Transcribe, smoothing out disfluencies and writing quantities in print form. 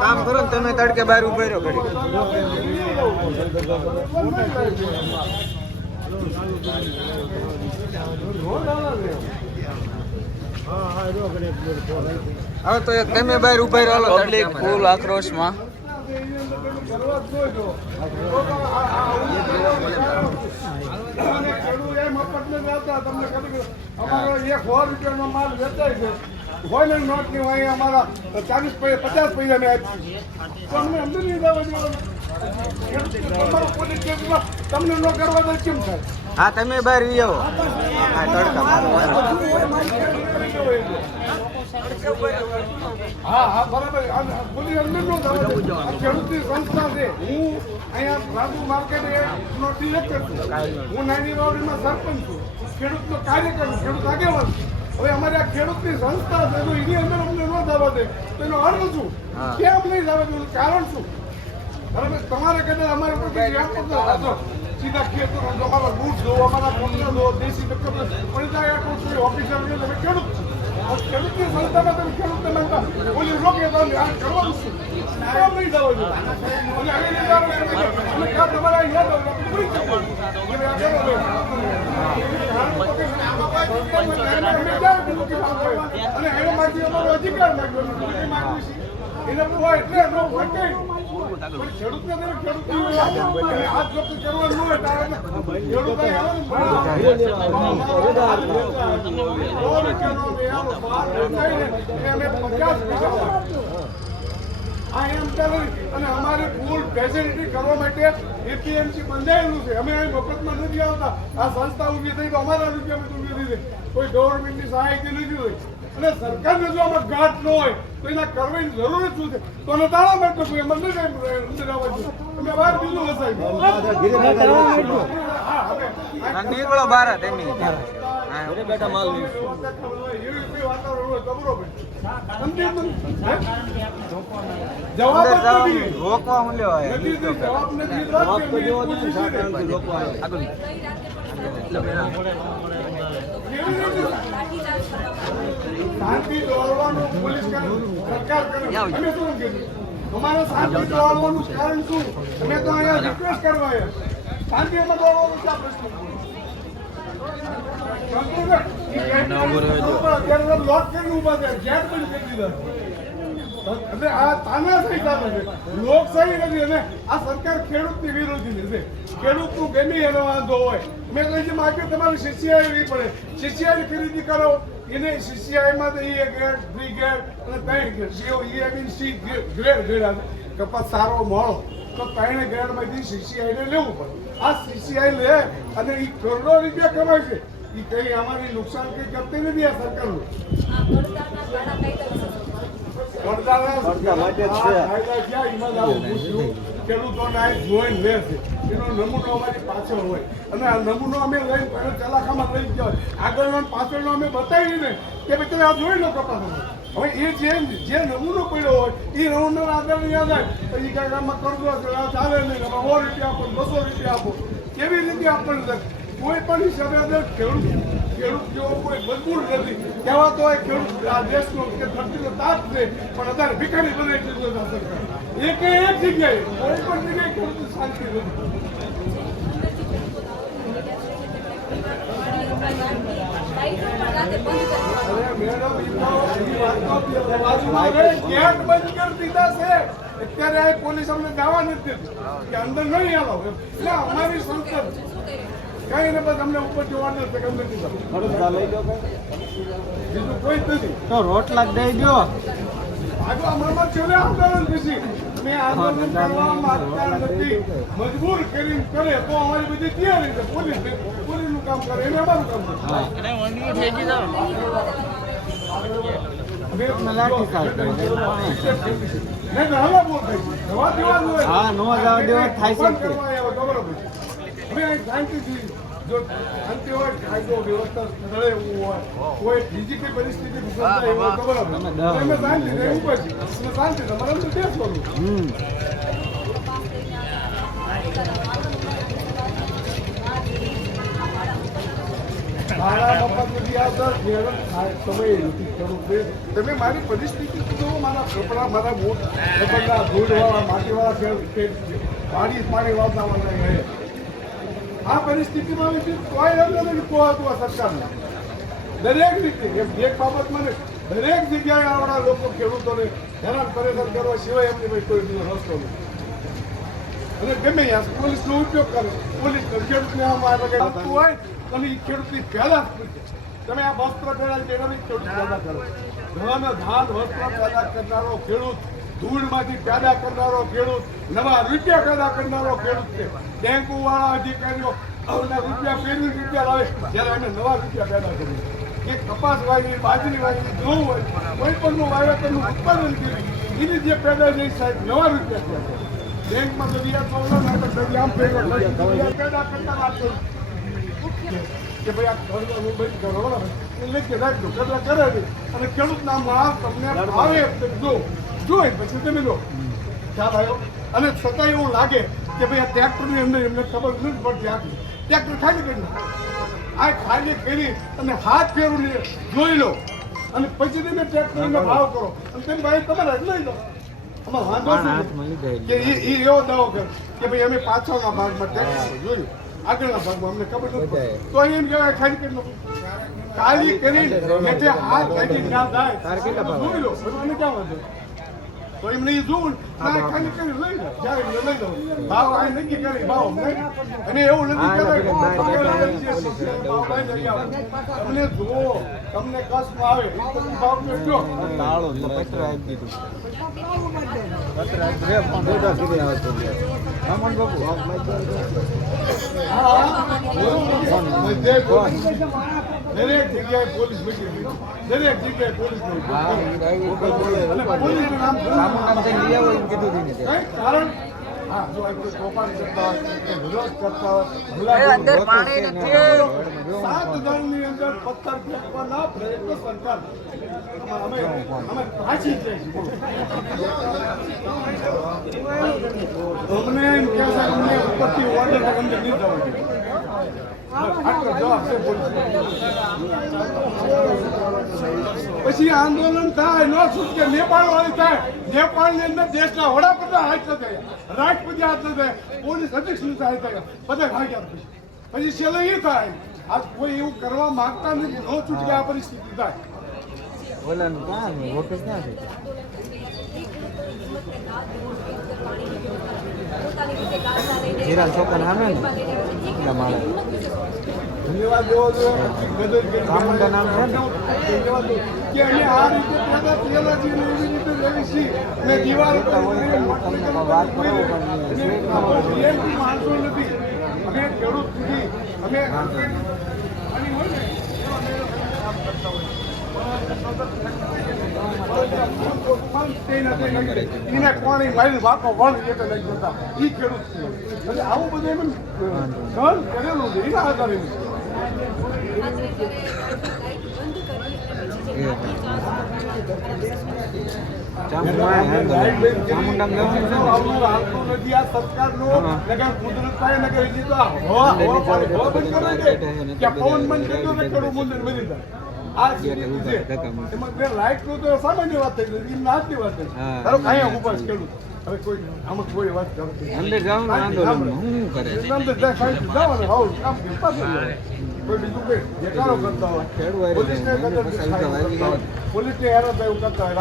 કામ કરો ને તમે તડકે બહાર ઉભા રહ્યો ઘડી. હવે તો એક તમે બહાર ઉભા રહ્યો પબ્લિક ફૂલ આક્રોશમાં. માલ વેચાય છે હોય નોટ ની હોય અમારા 40 50 પૈસા ને આપી તો અમને અંદર નહીં જવા તમને ન કરવા તો કેમ થાય? હા તમે બહાર આવો. હા તડકા હા હા બરાબર. પોલીસ અંદર નો ખેડૂતની સંસ્થા છે. હું અહીંયા રાજુ માર્કેટ નો ડિરેક્ટર છું. હું નાની વાવડીમાં સરપંચ છું. ખેડૂતનો કાર્યકર છું, ખેડૂત આગેવાન છું. હવે અમારે આ ખેડૂતની સંસ્થા છે તો એની અંદર અમને ન જવા દે તો એનો અર્થ શું? કેમ નહીં જવા દે? કારણ શું? બરાબર. તમારે કદાચ અમારે સીધા ખેતરો અમારા બૂટ દો, અમારા પંદર દો, દેશી પણ ઓફિસર તમે ખેડૂત છો. ખેડૂતની સંસ્થામાં તમે ખેડૂતને માંગતા પોલીસ રોકે તો આ કરવાનું શું? કેમ નહીં જવા દે? અને ક્યાં તમારા અહીંયા અને એના માટે અમારો અધિકાર માંગ્યો એને હોય એટલે ખેડૂતને ખેડૂત હાથ જોતું કરવાનું હોય અને અમારે ફૂલ ફેસિલિટી કરવા માટે એપીએમસી બંધાયેલું છે. અમે અહીં મફતમાં નથી આવતા. આ સંસ્થા ઊભી થઈ તો અમારા રૂપિયામાં ઊભી થઈ છે. કોઈ ગવર્મેન્ટની સહાયથી નથી હોય અને સરકારને જો આમાં ઘાટ ન હોય તો એના કરવાની જરૂર શું છે? તો એને તાળા માટે કોઈ મને અંદર આવવા જોઈએ. તમે બહાર બીજું વસાવી નીકળો બહાર તમે બેટા માલ રોકવા મળ્યો શાંતિ દોડવાનું પોલીસ સરકાર કરે. અમે શું કીધું? અમારે શાંતિ દોડવાનું કારણ શું? અમે તો અહીંયા રિક્વેસ્ટ કરવા આવ્યા. શાંતિ એમાં દોડવાનું ક્યાં પ્રશ્ન? લોક કરીને ઉભા થયા, ગેટ બંધ કરી દીધા. એટલે આ તાનાશાહી ચાલે છે, લોકશાહી નથી. અને આ સરકાર ખેડૂતની વિરોધી છે. ખેડૂતનું ગમે એનો વાંધો હોય. મેં કહી છે માગે તમારે સીસીઆઈ લેવી પડે. સીસીઆઈ ખરીદી કરો. એને સીસીઆઈમાં તો એ ગ્રેડ, બી ગ્રેડ અને 3 ગ્રેડ સી ગ્રેડ ગ્રેડ કપાસ સારો મળો તો 3 ગ્રેડમાંથી સીસીઆઈને લેવું પડે. આ સીસીઆઈ લે અને એ કરોડો રૂપિયા કમાય છે. એ કઈ અમારી નુકસાન કઈ કરતી નથી આ સરકારનું. ખેડૂતોને જોઈને લે છે. એનો નમૂનો અમારી પાછળ હોય અને આ નમૂનો અમે લઈ ચલાખામાં લઈ ગયા હોય. આગળનો પાછળનો અમે બતાવીને કે ભાઈ તમે આ જોઈ લો કપાસ. હવે એ જે નમૂનો પડ્યો હોય એ નમૂનો આગળ યાદ આવે તો એ કાંઈક આમાં કરજો ચાલે નહીં. 100 રૂપિયા આપો, 200 રૂપિયા આપો. કેવી રીતે આપણને કોઈ પણ હિસાબે ખેડૂત જેવો કોઈ મજબૂર નથી. કહેવા તો ખેડૂત આ દેશનો કે ધરતીનો તાપ છે પણ અત્યારે ભિખારી બનાવી દીધો છે સરકાર. એક જગ્યાએ કોઈ પણ જગ્યાએ ખેડૂત શાંતિ નથી. અત્યારે પોલીસ અમને જવા નથી દેતી કે અંદર નહીં આવો. એટલે અમારી સંસદ કઈ ને બસ અમને ઉપર જોવાનું નથી. બીજું કોઈ જ નથી. તો રોટલા દઈ દો. આગળ હમણાં છેલ્લે આંદોલન પછી મેં આંદોલન કરવા માંગતા નથી. મજબૂર કરીને કરે તો અમારી બધી તૈયારી છે. પોલીસનું કામ કરે એને અમારું કામ કરે. હા નો જવા દેવા થાય છે. જો શાંતિ હોય, કાયદો વ્યવસ્થા સ્થળે એવું હોય, કોઈ બીજી કઈ પરિસ્થિતિ સર્જાય એવું હોય તો બરાબર. અમે શાંતિ ઉપર છીએ. શાંતિ તમારે અંદર દેશ કરું. ભાડા મફત નથી આવતા, હેરાન થાય સમય નથી ખેડૂતને. તમે મારી પરિસ્થિતિ જુઓ, મારા કપડા, મારા બૂટ, કપડા, ધૂળવાળા, માટીવાળા પાણી વાપરવાના રહે. આ પરિસ્થિતિમાં આવી છે, કોઈ એમ નથી પોહાતું આ સરકારને. દરેક રીતે એક બાબતમાં દરેક જગ્યાએ આવડા લોકો ખેડૂતોને હેરાન પરેશાન કરવા સિવાય એમની ભાઈ કોઈ બીજો રસ્તો નથી. અને ગમે યાર પોલીસનો ઉપયોગ કરે, પોલીસ ખેડૂતને આમ આવતું હોય અને એ ખેડૂતની પહેલા તમે આ વસ્ત્ર પહેલા ખેડૂત પેદા કરો. ઘણા ધાન વસ્ત્ર પેદા કરનારો ખેડૂત, ધૂળમાંથી પેદા કરનારો ખેડૂત, નવા રૂપિયા પેદા કરનારો ખેડૂત છે. બેંકવાળા અધિકારીઓ રૂપિયા ફેરવી રૂપિયા લાવે જ્યારે અમે નવા રૂપિયા પેદા કરીએ. એક કપાસ વાવી, બાજરી વાવી, ઘઉં હોય, કોઈ પણનું વાવેતરનું ઉત્પાદન કર્યું, એની જે પેદા થઈ સાહેબ નવા રૂપિયા થયા. બેંકમાં તો વ્યાજ પ્રોબ્લેમ હોય તો આમ પેદા કરતા વાત કરું કે ભાઈ આ ઘરનું બંધ કરો બરાબર એટલે કે રાખજો કદા કરે છે અને ખેડૂતના માલ તમને ભાવે જોઈ પછી તમે લો ખ્યાલ આવ્યો. અને છતાં એવું લાગે કે ભાઈ આ ટ્રેક્ટરની અંદર એમને ખબર નથી પડતી. આખી ટ્રેક્ટર ખાલી કરી આ ખાલી કરી અને હાથ ફેરવું જોઈ લો અને પછી તમે ટ્રેક્ટરનો ભાવ કરો અને તમે ભાઈ તમારે લઈ લો. આમાં વાંધો કે એ એવો દાવો કરે કે ભાઈ અમે પાછળના ભાગમાં ટ્રેક્ટર જોયું, આગળના ભાગમાં અમને ખબર નથી તો એમ કહેવાય ખાલી કરી લો. ખાલી કરીને એટલે હાથ કાઢી ના થાય જોઈ લો મને ક્યાં વાંધો તો એમને એ જોવું ખાલી કરી લઈ લો. જ્યારે લઈ લો ભાવ આ નક્કી કરી ભાવ અને એવું નથી કરાય તમને જુઓ તમને કષ્ટ આવે ભાવ જો તાળો પત્ર આપી દીધું. દરેક જગ્યાએ પોલીસ બેઠી દરેક જગ્યાએ પોલીસ કારણ હા જો તોફાન કરતા હોય વિરોધ કરતા હોય અંદર પાણી નથી. 7 ની અંદર પથ્થર ફેંકવાના પ્રયત્ન સરકાર અમે પાછી અમને એમ કે અમને ઉપરથી ઓર્ડર અંદર નહીં જવા દે. આટલો જવાબ છે પછી આંદોલન થાય ન છૂટકે નેપાળ વાળી થાય. નેપાળની અંદર દેશના વડાપ્રધાન હાથ થયા, રાષ્ટ્રપતિ હાથ થયા, પોલીસ અધ્યક્ષ હાથ થયા, બધા ભાગ્યા. પછી છેલ્લે એ થાય આ કોઈ એવું કરવા માંગતા નથી, ન છૂટકે આ પરિસ્થિતિ થાય. ઓલાનું ક્યાં ઓફિસ ક્યાં છે? હીરા છોકરા સામે ને એટલા માળે ધન્યવાદ દેવો જોઈએ. ચામુંડા નામ છે ને કે અમે આ રીતે પેદા થયેલા છીએ ને એવી રીતે રહેવી છીએ અને દિવાળી પર વાત કરો પણ માણસો નથી. અમે ખેડૂત સુધી અમે એને કોણી મારી વાકો વણ એટલે લઈ જતા એ ખેડૂત છે. એટલે આવું બધું એમ સહન કરેલું છે એના આધારે લાઈટ નું તો સામાન્ય વાત થઈ ગઈ, નાની વાત થઈ. અહીંયા ઉભા ખેડૂત હવે કોઈ આમાં કોઈ વાત કરતી અંદર જવાનું આંદોલન શું કરે કોઈ બીજું કઈ દેખાડો કરતા હોય પોલીસને હેરાન થયું કરતા હોય.